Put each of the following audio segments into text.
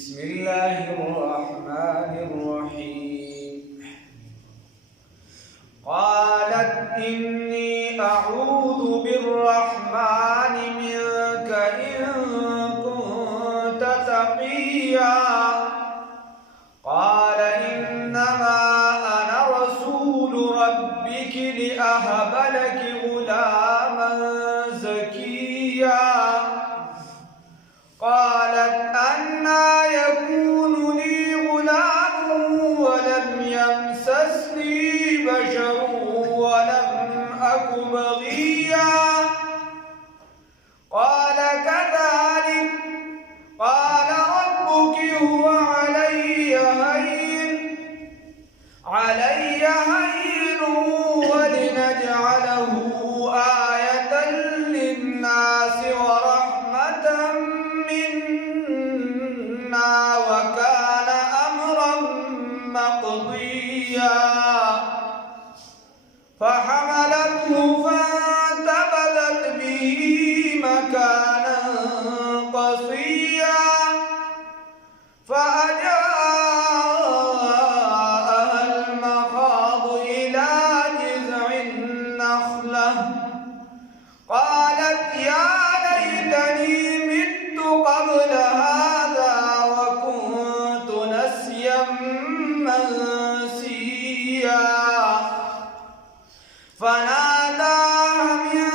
بسم الله الرحمن الرحيم قالت إني أعوذ بالرحمن منك إن كنت تقيا قال إنما أنا رسول ربك لأهب لك غلاما زكيا قالت أنى يكون لي غلام ولم يمسسني بشر ولم أك بغيا قال كذلك قال ربك هو علي هين ولنجعله آية للناس ورحمة منا وكان أمرا مقضيا فحملته فانتبذت به مكانا قصيا فأجاءها المخاض إلى جذع النخلة قالت يا ليتني مت قبل هذا وكنت نسيا منسيا فناداها من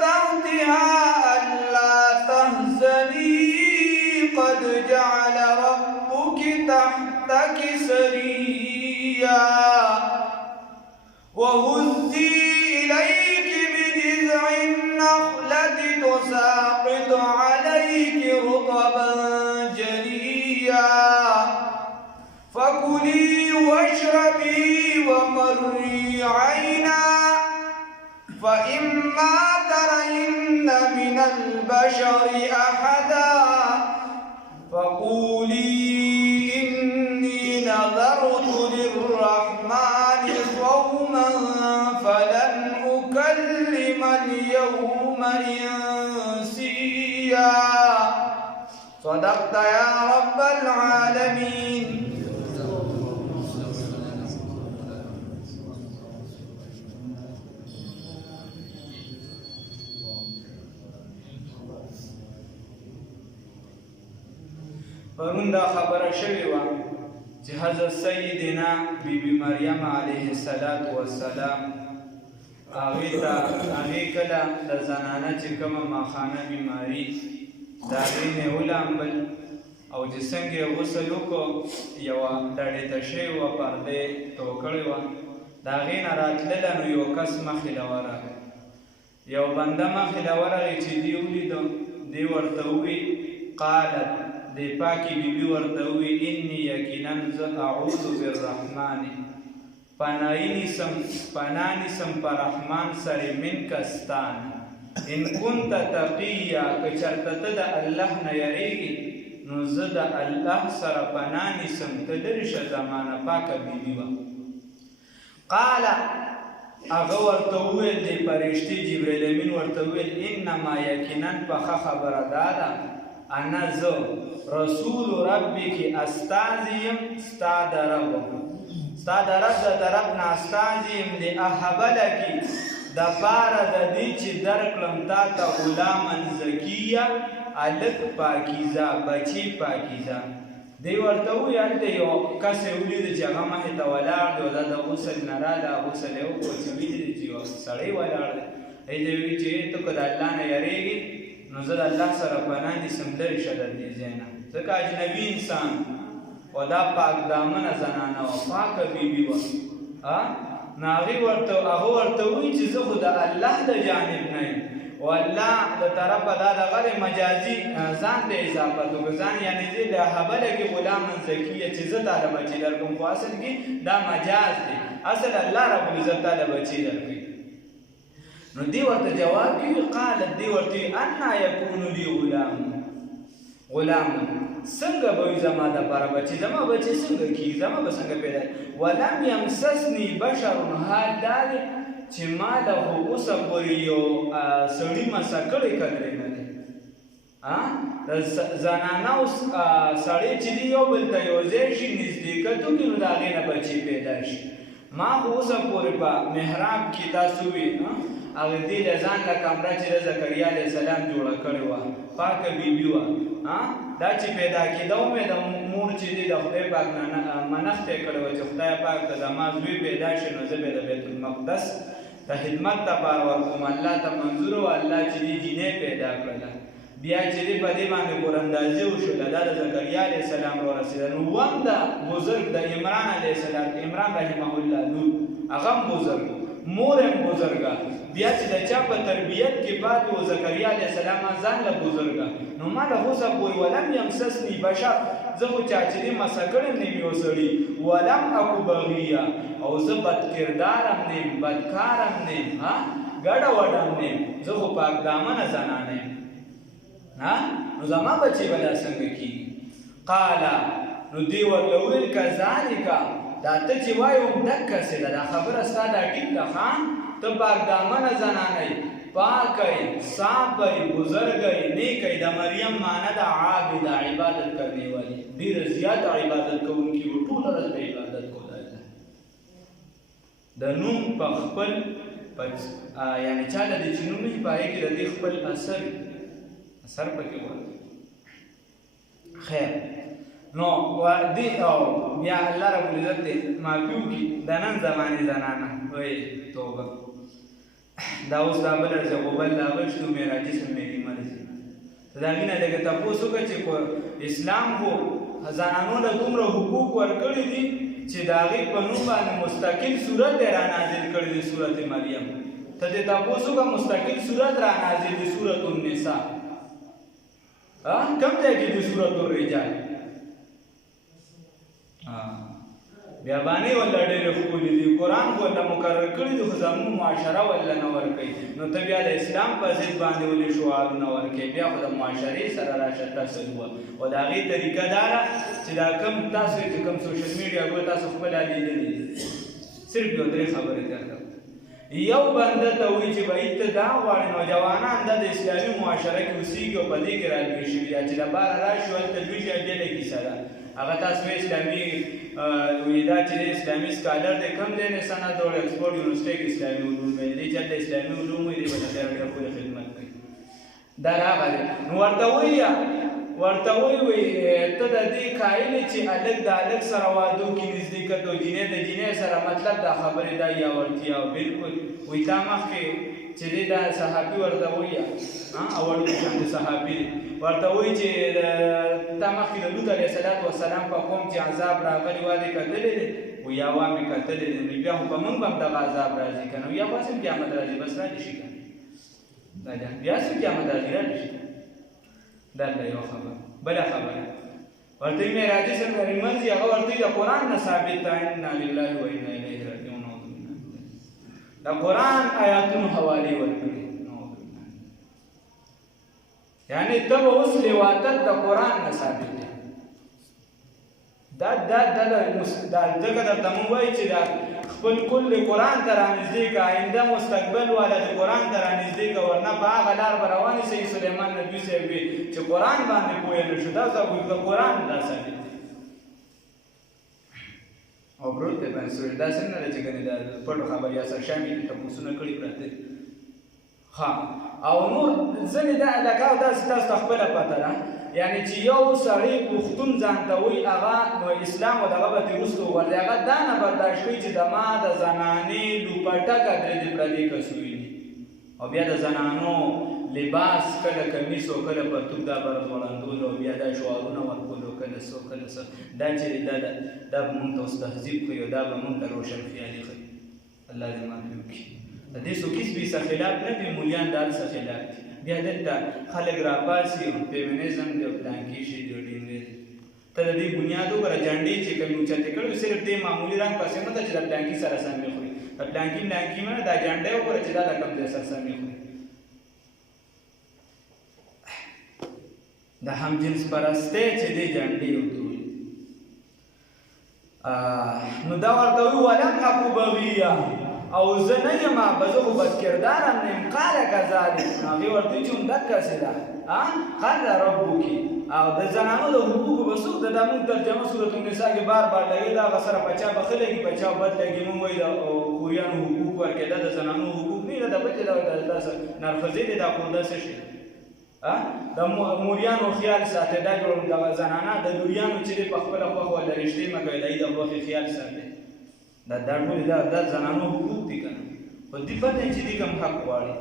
تحتها ألا تهزني قد جعل ربك تحتك سريا وهزي إليك بجذع النخلة تساقط عليك رطبا جنيا فكلي واشربي وقري عينا فإما ترين من البشر أحدا فقولي إني نذرت للرحمن صوما فلن أكلم اليوم إنسيا صدقت يا رب العالمين. پرون دا خبره شوې وه چې حضرت سیدنا بیبي مریم علیه السلام هغې کله د زنانه چې کومه ماخانه بیماري د هغې نه ولامبل او چې څنګه یې غسل وکړو یوه ډډېته شوې وه پردې تو کړې وه د هغې نه راتلله نو یو کس مخې له ورغی یو بنده مخې له ورغی چې دې ولیدو دې ورته ووي قالت دی پاکی بیبی ورته وی انی یقینا ز اعوذ بالرحمن پناه نیسم پر رحمان سره منک استان ان كنت تقیا که چرته ته د الله نه یریږي نو زه د الله سره پناه نیسم ته لرې شه زمانه پاکه بیبي وه قال هغه ورته وویل دی فرشتې جبریل امین ورته وویل انما یقینا پخه خبره دا ده انا زو رسول ربک استازیم ستا د رب د رب نه استازیم لأهب لکی د پاره د دې چې درکړم تا ته غلامن زکیه الک پاکیزه بچی پاکیزه دی ورته وویل هلته یو کس یې ولیده چې هغه مخې ته ولاړ دی او دا د غسل نه راله غسل یې وکړو چې ولیدې چې یو سړی ولاړ دی هغې ته ویل چې ته که د الله نه یریږې نو زه د الله سره پناه نیسم لرې شه د دې ځای نه ځکه اجنبي انسان او دا پاک دامنه زنانه وه پاکه بیبي وه نو هغه ورته وایي چې زه خو د الله د جانب نه یم او الله د طرفه دا دغه مجازي ځان ته اضافت وکړه ځان یعنې زه لأهب لک غلاما زکیه چې زه تاله بچي درکړم خو اصل کې دا مجاز دی اصل الله رب العزت تاله بچي درکوي نو دی ورته جواب کوي قالت دی ورته انا یکون لی غلام څنګه به وي زما دپاره بچي زما بچي څنګه کېږي زما به څنګه پیدا ولم یمسسني بشر حال دا دی چې ما له خو اوسه پورې یو سړي مسه کړی قدرې نه دی د زنانه او سړی چې دی یو بل ته یو ځای شي نزدېکت وکړي نو د هغې نه بچې پیدا شي. ما خو اوسه پورې په محراب کې تاسو وي هغه دې له ځان له کمره چې د زکریا علیه السلام جوړه کړې وه پاکه بیبي وه دا چې پیدا کېده مې د مور چې دی د خدای پاک نه منښت یې کړې وه چې خدای پاک ته زما زوی پیدا شي نو زه به د بیت المقدس د خدمت دپاره ورکوم. الله ته منظور و الله چې دی جینۍ پیدا کړله. بیا چې دی په دې باندې ګوراندازي وشوله دا د زکریا علیه السلام راورسېده. نو وم د بزرګ د عمران علیه السلام عمران رحمه الله لور هغه هم بزرګ مور هم بزرګه. بیا چې د چا په تربیت کې پاتې و زکریا علیه السلام ځان له بزرګه نو ما له اوسه پورې ولم یمسسني بشر زه خو چا چې دی مسه کړی یم یو سړي ولم اکو بغیه او زه بدکردار هم نه یم بدکار هم نه یم ګډه وډه هم نه یم زه خو پاک دامنه زنانه یم نو زما بچې به دا څنګه کېږي. قاله نو دی ورته وویل کذلک دا ته چې وایې همدقسې ده دا خبره ستا دا ټیک ده ته پاک دامنه زنانه یې پاکه یې صافه یې بزرګه یې نیکه یې د مریم معنه ده عابده عبادت کرنے والی ډېره زیاته عبادت کوونکي و ټوله ورځ به عبادت کو د الله د نوم په خپل یعنې چا له دې چې نوم وي په هغې کې د دې خپل اثر پکې ورته خیر نو دې او بیا الله رب العزت دې معافي وکړي د نن زمانې زنانه وایي توبه دا اوس دا بله ورځ خو بل دا بل شو میرا جسم میری مرضي ته د هغې نه لږه تپوس وکړه چې په اسلام خو زنانو له دومره حقوق ورکړي دي چې د هغې په نوم باندې مستقل صورت یې رانازل کړی دی صورت مریم ته دې تپوس وکړه مستقل صورت رانازل دی صورت النساء کم ځای کې دی صورت الرجال بیا باندې ولا ډېرې ښکلې دي قرآن خو ورته مقرر کړي دي خو زموږ معاشره ولا نه ورکوي نو ته بیا د اسلام په ضد باندې ولې شعارونه ورکوي بیا خو د معاشرې سره راشه تصل وه او د هغې طریقه دا ده چې دا کم تاسو چې کوم سوشل میډیا ګوره تاسو خپله لیدلي دي صرف یو درې خبرې درته یو بنده ته وایي چې بهید ته دا غواړي نوجوانان دا د اسلامي معاشره کې اوسېږي او په دې کې رالوی شوي یا چې د باره راشي هلته لوي شي بېله کیسه ده هغه تاسو اسلامي ویدا چې اسلامي سکالر دی کم دی نه سند او ایکسپورټ یونیورسيټي کې اسلامي علوم ویل دي چې د اسلامي علوم یې په ډېر خپل خدمت کوي دا راغلی نو ورته وایي ته د دې قایل چې الګ د الګ سره وادو کې نزدېکت او جینۍ د جینۍ سره مطلب دا خبرې دا یا ورتیا بالکل وایي تا مخکې چې دی دا صحابي ورته وایي اول شان د صحابي ورته وایي چې تا مخکې د لوط علیه السلام په قوم چې عذاب راغلی وه دې کتلی دی وایي یا وا مې کتلی دی نو بیا خو په موږ به هم دغه عذاب راځي که نه یا بس هم قیامت راځي بس رادې شي که بیا څه قیامت راځي رادې شي دا یو خبره بله خبره ورته یې معراج سره لمنځي هغه ورته د قرآن نه ثابت ده انا لله و انا الیه راجعون د قرآن آیاتونو حوالې ورکړي یعنې ته به اوس لواطت د قرآن نه ثابت دی دا ځکه درته مونږ وایي چې دا خپل کل د قرآن ته رانږدې که آینده مستقبل والا د قرآن ته رانږدې که ورنه په هغه لار به روان یې سید سلیمان نبي صاحب وي چې قرآن باندې پوه نه شو دا د قرآن دا ثابت دی او پروت دی باندې سوري دا څنګه ده چې ګنې دا پټو خبرې یا سرشامې دي تپوسونه کړي پراته دي او نور ځینې دا لکه داسې تاسو ته خپله پته ده یعنې چې یو سړی پښتون ځان ته وایي هغه نو اسلام او دغه به ترې وروسته وغورځي هغه دا نه برداشت کوي چې زما د زنانې لوپټکه درې پردې کسوي دي او بیا د زنانو لباس کله کمیس او کله پرتوګ دا به ځوړندول او بیا دا شعارونه ورکول او کله څه کله څه دا چې دا به مونږ ته اوس تهذیب ښیي او دا به مونږ ته روشن خیالي ښیي الله دې معافي وکړي د دې څوک هېڅ خلاف نه دي مولیان د هر څه خلاف دي بیا دلته خلک راپاسي فیمینیزم دی او پلانکي شي دی او ډینګ ته د دې بنیاد وګوره جنډې چې کوم اوچتې کړي صرف دې معمولي رنګ پسې نه ده چې د پلانکي سره سمې خوري د پلانکي نه دا جنډې وګوره چې دا د کوم ځای سره سمې خوري د همجنس پرستۍ چې دې جنډې وتوري نو دا ورته وایي ولم اکو بغیه او زه نه یم به زه خو بدکردار هم نه یم قاله کذلک هغې ورته وایي چې همدقسې ده قال ربک او د زنانو د حقوقو به څوک د موږ ترجمه سورة النساء کې بار بار لګي دا غسره پچا بخه لګي پچا بد لګي موږ وایي د خوریانو حقوق ورکړي دا د زنانو حقوق نه د بچي د نرخصي دي دا خورده څه شي د موریانو خیال ساتي دا جوړ د زنانه د لوریانو چې په خپل خوخه ول رښتې مګي دای د خوخه خیال ساتي دا ټول د زنانو حقوق دي کنه په دې باندې چې دي کوم حق غواړي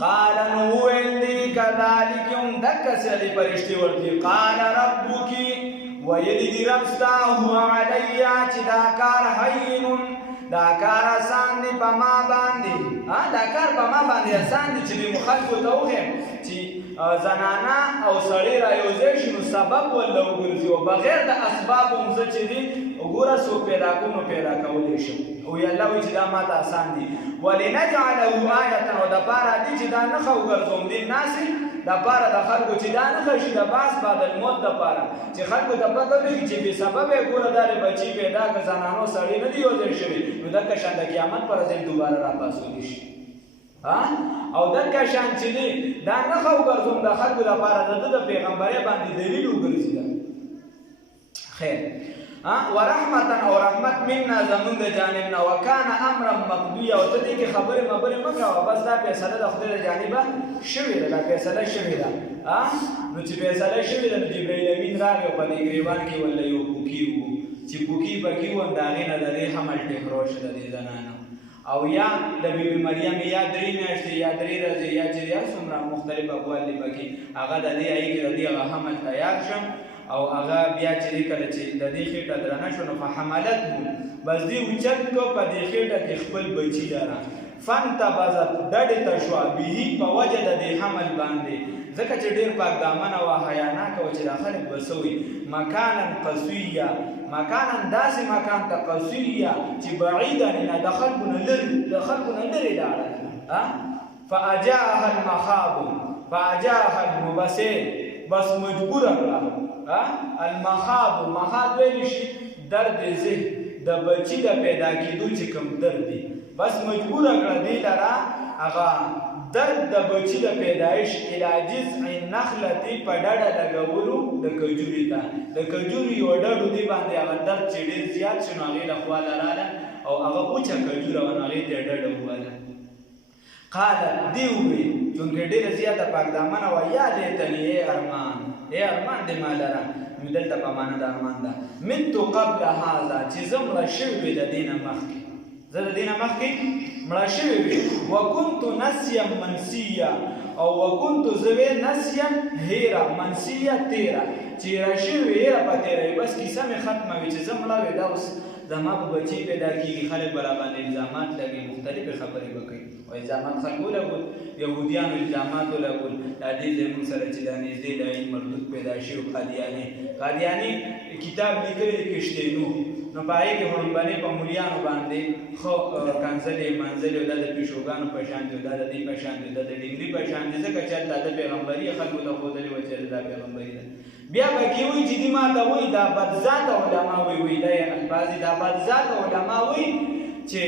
قال نو اندی كذلك دک سلی پرشتي ورته قال ربك ويلي ربستا هو علي چې دا کار هین دا کار آسان دی په ما باندې دا کار په ما باندې آسان دی چې مخالفو ته وهم چې زنانا او سړی را یوځای شي نو سبب ولا وګرځي او بغیر د اسباب هم څه چې دي وګوره سو پیدا کوم پیدا کولی شي او یا الله وی چې دا ماته آسان دي ولنجعله آیه او د پاره دي چې دا نه خو ګرځوم دي ناس د پاره د خلکو چې دا نه خشي د باس بعد الموت د پاره چې خلکو د پته لري چې به سبب ګوره دار بچي پیدا ک زنانو سړی نه دی یوځای شوی نو د کشان د قیامت پر ځای دوباره را پاسول شي او د کشان چې دی دا نه خو ګرځوم د خلکو د پاره د پیغمبري باندې دلیل وګرځي خیر ورحمتا او رحمت منا زمون د جانبنا وکانه امرا مقضیا او ته دې کې خبره مکه بس دا فیصله د خدای له جانبه شوې ده فیصله شوې ده نو چې فیصله شوې ده جبرائیل امین راغی په دې گریوان کې ولې یو پوکی وو چې پوکی پکې و دا غینه د حمل ټیکروش د دې زنانه او یا د بیبي مریم یا درې میاشتې یا درې ورځې یا چې یا څومره مختلف اقوال دي پکې هغه د دې ایږي د دې هغه حمل تیار شم او هغه بیا چې کله چې د دې خېټه درنه شو نو فحملته بس دې اوچت کو په دې خېټه کې خپل بچی لاره فانتبذت ډډې ته شوه به په وجه د دې حمل باندې ځکه چې ډېر پاک دامنه وه حیاناکه وه چې دا خلک به څه وي مکانا قصویه مکانا داسې مکان ته قصویه چې بعیدا نه د خلکو نه لرې لاړه فاجاءها المخاض فاجاءها المبصر بس مجبوره کړه المخاض ویل شي درد ذهن د بچی د پیدا کېدو چې کوم درد دی بس مجبوره کړه دی لره هغه درد د بچی د پیدایش علاجز النخلتی په ډډه لګولو د کجوري ته د کجوري یو ډډو دی باندې هغه درد چې ډېر زیات شنو هغې له خوا لاله او هغه اوچه کجوره وه نو هغې ته یې ډډه وواله قالت دی ووی چونکې ډېره زیاته پاک دامنه وه یا لیتني ای ارمان دی ما لره نو دلته په معنه د ارمان ده متو قبل هذا چې زه مړه شوې وې د دې نه مخکې زه د دې نه مخکې مړه شوې وې وکنت نسیا منسیا او وکنت زه وې نسیا هیره منسیا تیره چې هیره شوې هیره په تیره بس کیسه مې ختمه وي چې زه مړه وې دا اوس زما په بچی پیدا کېږي خلک به راباندې الزامات لګوي مختلفې خبرې به کوي او الزامات خلک ولګول یهودیانو الزامات ولګول دا دې زموږ سره چې دا نږدې د عین مردود پیدا شي قادیاني کتاب لیکلی د کشتینو نو په هغې کې هړمبنې په مولیانو باندې خو کنځلې منځلې دا د پیشوګانو په شان دي دا د دې په شان دي دا د ډنګري په شان دي ځکه چې دا د پیغمبري خلکو ته ښودلې وه چې دا پیغمبري ده بیا به کې وایي چې دې ما ته وایي دا بدذاته علما وایي دا بعضې دا بدذاته علما وایي چې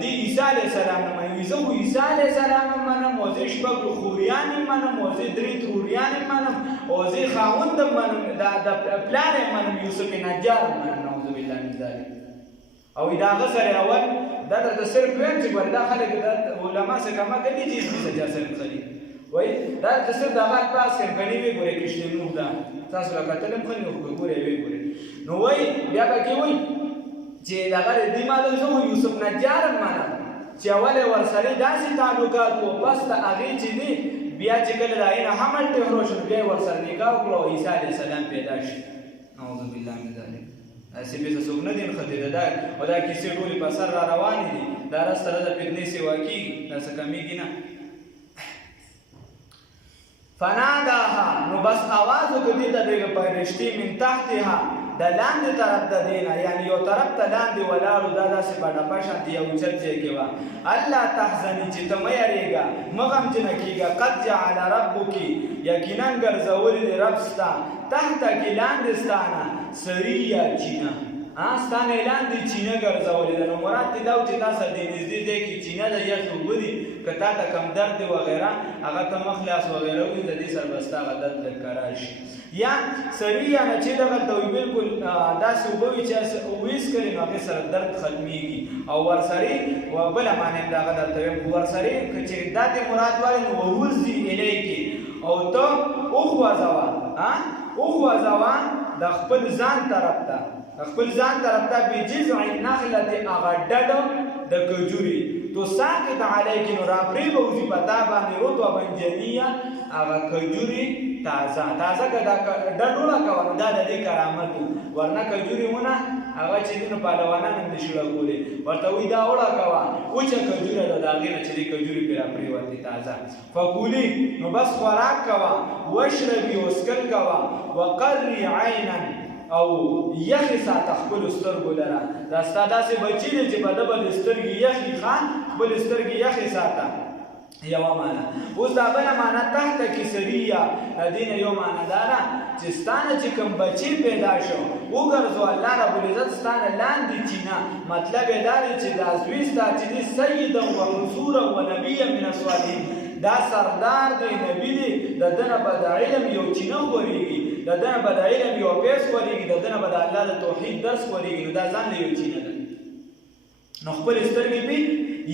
د عیسی علیه السلام نه مني زه خو عیسی علیه السلام هم منم او زه شپږ خوریان هم منم او زه درې توریان هم منم او زه خاوند هم منم د پلار هم منم یوسف نجار هم منم نعوذ بالله من ذلک او د هغه سره اول دا درته صرف ویم چې ګوره دا خلک د علما څخه کمه کوي چې هېڅ چا سره خلي وایي دا درته صرف د هغه پاس کمپنۍ وی ګورې کشتینو ده تاسو را کتل هم ښه نه ګورې ویې ګورې نو وایي بیا به کې وایي چې دغه دې ما زه خو یوسف نجار هم منم چې اول یې ورسره داسې تعلقات وو بس د هغې چې دی بیا چې کله د هغې نه حمل ټهرو شو بیا یې ورسره نکاح وکړو او عیسی علیه السلام پیدا شي نعوذ بالله من ذلک داسې بېرته څوک نه دي نښتېده دا او دا کیسې ټولې په سر را روانې دي دا رس سره د فتنې سیوا کېږي دا څه کمېږي نه فناداها نو بس आवाज وکړي د دې پرشتي من تحتها د لاندې طرف د دینه یعنی یو طرف ته لاندې ولاړو دا داسې په ډپه شانتې یو اوچت ځای کې وه الله تحزني چې ته مه یارېږه مه غمجنه کېږه قد جعل ربک یقینا ګرځولې دې رب ستا تحتکې لاندې ستانه سریه چینه ستانه لاندې چینه ګرځولې ده نو مراد دې دا و چې تا سره دې نږدې ځای کې چینه ده یخې اوبه دي که تا ته کم درد دی وغیره هغه ته مخ لاس وغیره وي د دې سره به ستا هغه درد لږ راشي. یا سړي یعنې چې دغلته وي بالکل داسې اوبه وي چې ویڅکلې نو هغې سره درد ختمیږي. او ورسرې بله معنی هم د هغه درته وایم ورسرې که چې دا دې مراد وایي نو ووزي الیکې او ته وخوځوه د خپل ځان طرف ته بجذع النخلة هغه ډډه د کجوري تساقط علیک نو راپرې به وځي په تا باندې رطبا جنیه هغه کجوري تازه که دا ډډوړه کوه نو دا د دې کرامت و. ورنه کجوري ونه هغه چې دي نو پهلوانان هم دې شوړه کولې ورته وایي دا وړه کوه وچه کجوره ده د هغې نه چې دې کجوري پرې راپرېوتې تازه. فکولي نو بس خوراک کوه واشربي وسکل کوه وقري عینا او یخې ساته خپلو سترګو لره. دا ستا داسې بچي دی چې په ده به د سترګې یخې خان خپلې سترګې یخې ساته یوه معنا. اوس دا بله معنا تحت کسریه د دې نه یو معنا دا ده چې ستا نه چې کوم بچي پیدا شو وګرځو الله ربالعزت ستا نه لاندې چینه مطلب یې دا دی چې دا زوی ستا چې دی سیدا و منصورا و نبیا من الصالحین دا سردار دی نبی دی د ده نه به د علم یو چینه خورېږي د ده نه به د علم یو پیس خورېږي د ده نه به د الله د توحید درس خورېږي نو دا ځان له یو چینه ده. نو خپلې سترګې پې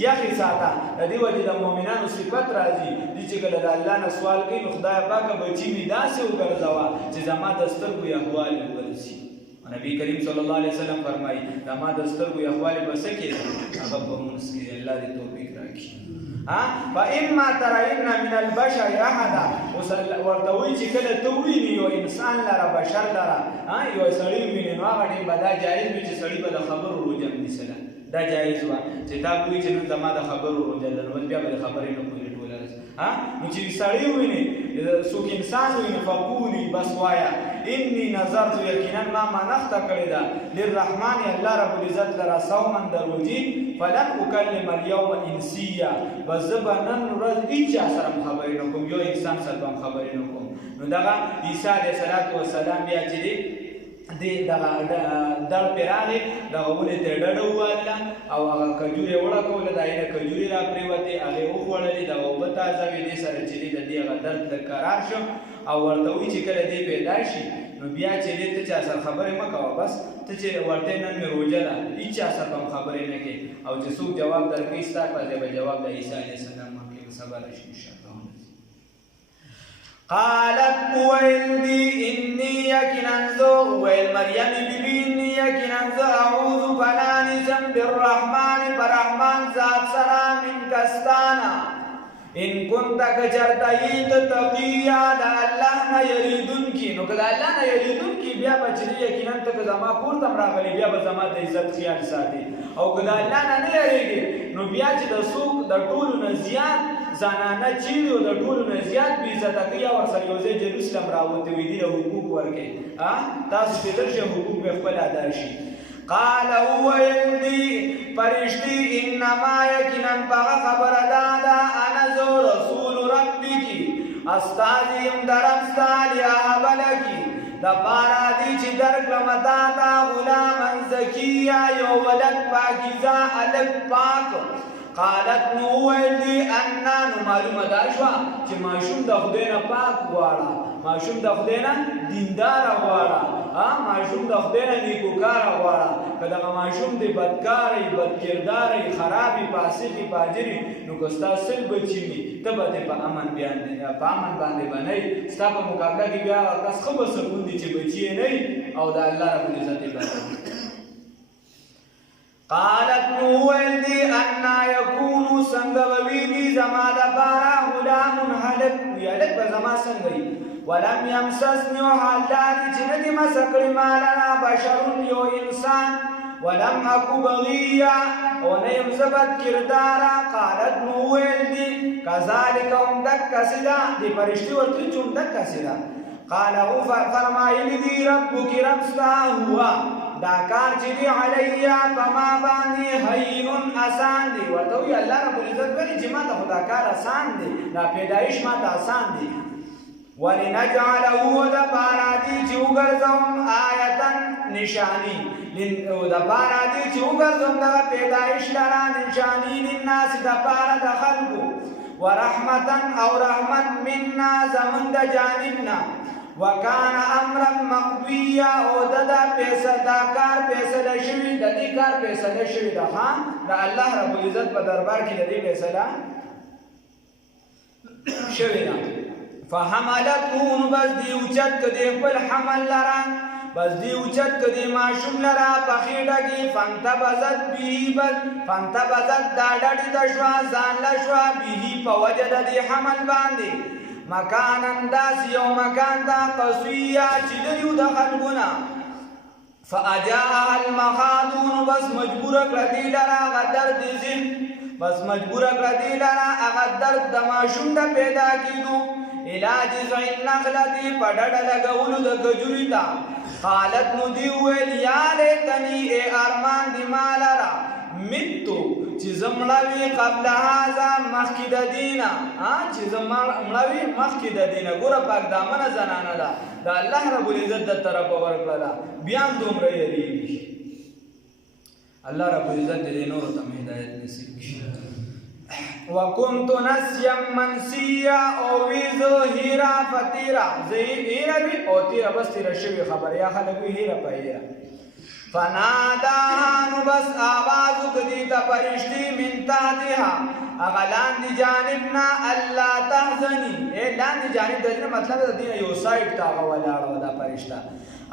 یخې ساته. د دې وجې د مؤمنانو صفت راځي دي چې کله د الله نه سوال کوي نو خدای پاکه بچي مې داسې وګرځوه چې زما د سترګو یخوالی وګرځي. نبی کریم صلی الله علیه وسلم فرمایي زما د سترګو یخوالی به څه کې هغه په مونځ کې الله دې توفیق راکړي. فإما ترين من البشر أحدا ورته وایي چې کله ته وویني یو انسان لره بشر لره یو سړی وویني نو هغه ټیم به دا جایز وي چې سړي به د خبرو روجه نیسله. دا جایز وه چې تا کوي چې نن زما د خبرو روجه ده نو بیا به د خبرې نه کوي ټوله نو چې سړی وویني څوک انسان وویني فقولي بس وایه انی نظرت یقینا ما منښته کړې ده للرحمن الله رب العزت لره صوما د روجې فلن اکلم اليوم انسیه بس زه به نن ورځ هېچا سره هم خبرې نه کوم یو انسان سره به هم خبرې نه کوم. نو دغه عیسی علیه السلام بیا چې دی دغه دړ پرې راغې دغه ونې ته ډډه ووهله او هغه کجورې وړه کوله د هغې نه کجورې راپرېوتې هغې وخوړلې دغه اوبه تازه وې دې سره چې دی د دې هغه درد لږ قرار شو او ورته وایي چې کله دې پیدا شي نو بیا چې دی ته چا سره خبرې مه کوه بس ته چې ورته نن مې روژه ده هېچا سره به هم خبرې نه کوې او چې څوک جواب درکوي ستا په ځای به جواب د عیسی علیه السلام ورکوي. سبا راشي انشاءالله. قالت ويلدي إني يكننزو والمريم ببي إني يكننزو أعوذ فلانسا بالرحمن برحمن ذات سرا من كستانا إن كنت كجرتيت تقيا دا الله نا يريدون کی نو کدا الله نا يريدون کی بیا بچری یقینا ته زما کور تم راغلی بیا به زما د عزت خیال ساتي او کدا الله نه یریږي نو بیا چې د سوق د ټولو نه زیات زنانه چیرې د ټولو نه زیات بې عزته کوي او ورسره یو ځای جلوسلم راوتې وي دي له حقوق ورکوي تاسو چې درشئ حقوق به خپل ادا شي. قال وویل دي فرشتي انما یقینا بغه خبره دادا انا زو رسول ربک استاذ یم درستا لهب لکی د پارا دی چې درکړم تا ته غلامن زکیه یو ولد پاکیزه الک پاک. قالت نو ویل دي انا نو معلومه دا شوه چې ماشوم د خدای نه پاک غواړه ماشوم د خدای نه دینداره غواړه ماشوم د خدای نه نیکوکاره غواړه که دغه ماشوم دی بدکاری بدکرداری خرابي فاسقي فاجري نو که ستا سل بچي وي ته به ترې په امن باندې به نه یې ستا په مقابله کې بیا هغه کس ښه به سکون دي چې بچي یې نه او د الله ربالعزت عبادت. قالت نو ویل دي انا یکونو څنګه به وي دي زما دپاره غلام هلک وي هلک به زما څنګه وي ولم یمسسني او حال دا دي چې نه دي مسه کړې ما لره بشرون یو انسان ولم اکو بغیه او نه یم زه بد کرداره. قالت نو ویل دي کذلک هم دکسې ده دې فرشتې ورته چې هم دکسې ده. قال فرمایلی دي ربک رب ستا هو دا کار چې دی علیه په ما باندې هین آسان دی. ورته وایي الله ربالعزت ویلي چې ما ته خو دا کار آسان دی دا پیدایش ما ته آسان دی. ولنجعله دپاره دی چې وګرځوم آیتا نشانی دپارا دی چې وګرځم دغه پیدایش لرا نشانی للناس دپارا د خلکو ورحمتا او رحمت منا زمون د جانبنا وکان امرا مقضیا او دا کار فیصله شوی د دې کار فیصله شوی ده د الله رب العزت په دربار کې د دې فیصله شوی ده فحملته نو بس دی اوچت کدی خپل حمل لرا بس دی اوچت کدی ماشوم لرا په خېټه کې فانتبذت به بس فانتبذت دا ډډې ته شوه ځان له شوه به په وجه د دې حمل باندې مکانا داسې یو مکان ته قصویا چې لري د خلکونه فاجاءها المخاض نو بس مجبوره کړه دې لره هغه درد ذهن بس مجبوره کړه دې لره هغه درد د ماشوم د پیدا کېدو علاج ذی النخلتی په ډډه لګولو د کجوري ته قالت نو دی ویل یا لیتنی ای ارمان دی مالرا متو چې زمړوي قبل هذا مخکې د دینه چې زمړوي مخکې د دینه ګوره پاک دامنه زنانه ده د الله رب العزت د طرفه ورکړه ده بیا هم دومره یریږي الله رب العزت دې نورو ته هدایت نصیب کړي وکنت نسیا منسیا او ویزو هیرا فتیرا هیرا بی او تیرا بس تیرا شوی خبر یا خلقوی هیرا پا هیرا فناداها بس آوازو کدیتا پرشتی من تحتها اغلان دی جانبنا اللہ تحزنی لان دی جانب دا مطلب دا دینا یو سائٹ تا غوالارو دا پرشتا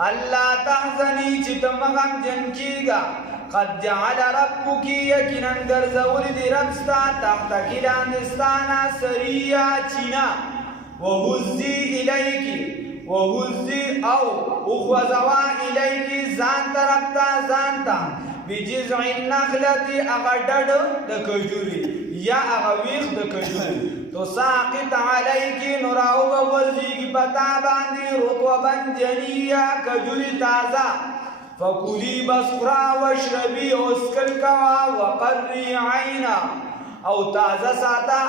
اللہ تحزنی چی تمغم جن کی گا قد جعل ربك یقینا گرزول دی ربستا تحت کلاندستانا سریا چینا وحزی الیکی وحزی او اخوزوا الیکی زان طرفتا زانتا بجزع النخلتی اغدد د کجوری یا اغویخ د کجوری تو ساقط علیکی نراو بورزیگی پتا باندی رطوبا جنیا کجوری تازہ فکلی بسخرا وشربی اسکل کوا وقری عینا او تازه ساتا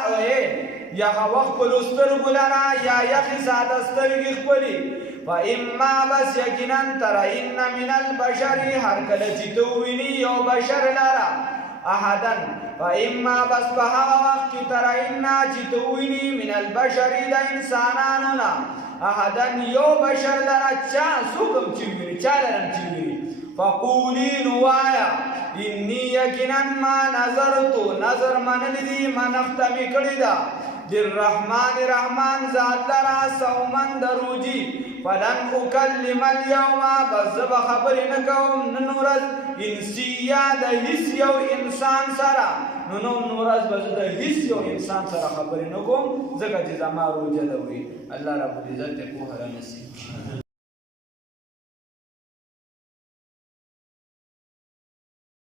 یا وقت پلستر گلرا یا یخی ساتا سترگی خپلی فا اما بس یقینا ترین من البشری هر کلچی توینی یو بشر لرا احدن فا اما بس بها وقت کی ترین چی توینی من البشری دا انسانانونا احدن یو بشر لرا چا سوکم چیوینی چا لرم چیوینی فقولی نوایا انی یقینا ما نظرتو نظر منلی من اختمی کړی دا در رحمان رحمان ذات لرا سومن دروجی فلن اکلم اليوم بزب خبر نکوم نورز انسیا دا حس یو انسان سرا نورز بزد حس یو انسان سرا خبر نکوم زکا چیزا ما روجه دوی اللہ رب العزت کو هر نصیب